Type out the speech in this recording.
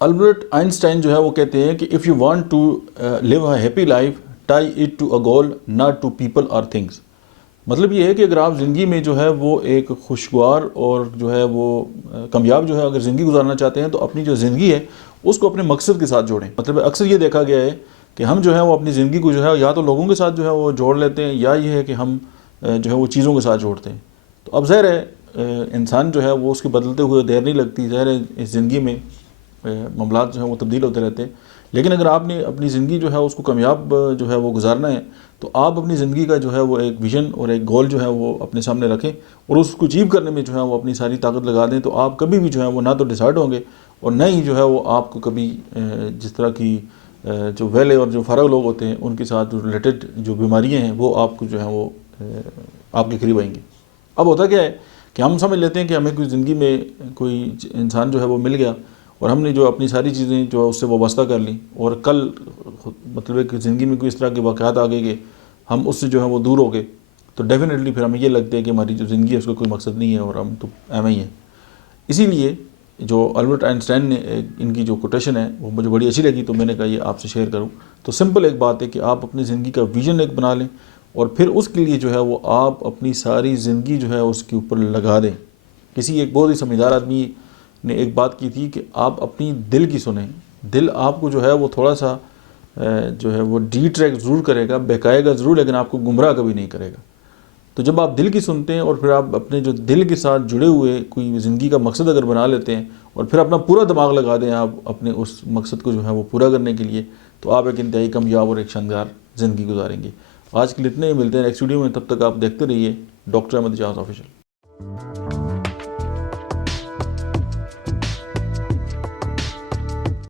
Albert Einstein جو ہے وہ کہتے ہیں کہ if you want to live a happy life tie it to a goal not to people اور تھنگس. مطلب یہ ہے کہ اگر آپ زندگی میں جو ہے وہ ایک خوشگوار اور جو ہے وہ کامیاب جو ہے اگر زندگی گزارنا چاہتے ہیں تو اپنی جو زندگی ہے اس کو اپنے مقصد کے ساتھ جوڑیں. مطلب اکثر یہ دیکھا گیا ہے کہ ہم جو ہے وہ اپنی زندگی کو جو ہے یا تو لوگوں کے ساتھ جو ہے وہ جوڑ لیتے ہیں یا یہ ہے کہ ہم جو ہے وہ چیزوں کے ساتھ جوڑتے ہیں. تو اب ظاہر ہے انسان جو ہے وہ اس کے بدلتے ہوئے دیر نہیں لگتی. ظاہر ہے اس زندگی میں معاملات جو ہیں وہ تبدیل ہوتے رہتے ہیں. لیکن اگر آپ نے اپنی زندگی جو ہے اس کو کامیاب جو ہے وہ گزارنا ہے تو آپ اپنی زندگی کا جو ہے وہ ایک ویژن اور ایک گول جو ہے وہ اپنے سامنے رکھیں اور اس کو اچیو کرنے میں جو ہے وہ اپنی ساری طاقت لگا دیں. تو آپ کبھی بھی جو ہے وہ نہ تو ڈسہارٹ ہوں گے اور نہ ہی جو ہے وہ آپ کو کبھی جس طرح کی جو ویلے اور جو فارغ لوگ ہوتے ہیں ان کے ساتھ جو ریلیٹڈ جو بیماریاں ہیں وہ آپ کو جو ہیں وہ آپ کے قریب آئیں گے. اب ہوتا کیا ہے کہ ہم سمجھ لیتے ہیں کہ ہمیں کوئی زندگی میں کوئی انسان جو ہے وہ مل گیا اور ہم نے جو اپنی ساری چیزیں جو اس سے وابستہ کر لیں اور کل مطلب ہے کہ زندگی میں کوئی اس طرح کے واقعات آ گئے کہ ہم اس سے جو ہے وہ دور ہو گئے تو ڈیفینیٹلی پھر ہمیں یہ لگتا ہے کہ ہماری جو زندگی ہے اس کا کوئی مقصد نہیں ہے اور ہم تو ایم ہی ہیں. اسی لیے جو البرٹ آئنسٹائن نے ان کی جو کوٹیشن ہے وہ مجھے بڑی اچھی لگی تو میں نے کہا یہ آپ سے شیئر کروں. تو سمپل ایک بات ہے کہ آپ اپنی زندگی کا ویژن ایک بنا لیں اور پھر اس کے لیے جو ہے وہ آپ اپنی ساری زندگی جو ہے اس کے اوپر لگا دیں. کسی ایک بہت ہی سمجھدار آدمی نے ایک بات کی تھی کہ آپ اپنی دل کی سنیں. دل آپ کو جو ہے وہ تھوڑا سا جو ہے وہ ڈی ٹریک ضرور کرے گا, بہکائے گا ضرور, لیکن آپ کو گمراہ کبھی نہیں کرے گا. تو جب آپ دل کی سنتے ہیں اور پھر آپ اپنے جو دل کے ساتھ جڑے ہوئے کوئی زندگی کا مقصد اگر بنا لیتے ہیں اور پھر اپنا پورا دماغ لگا دیں آپ اپنے اس مقصد کو جو ہے وہ پورا کرنے کے لیے, تو آپ ایک انتہائی کامیاب اور ایک شاندار زندگی گزاریں گے. آج کے لیے اتنے ہی, ملتے ہیں نیکسٹ ویڈیو میں. تب تک آپ دیکھتے رہیے ڈاکٹر احمد اجاز آفیشیل.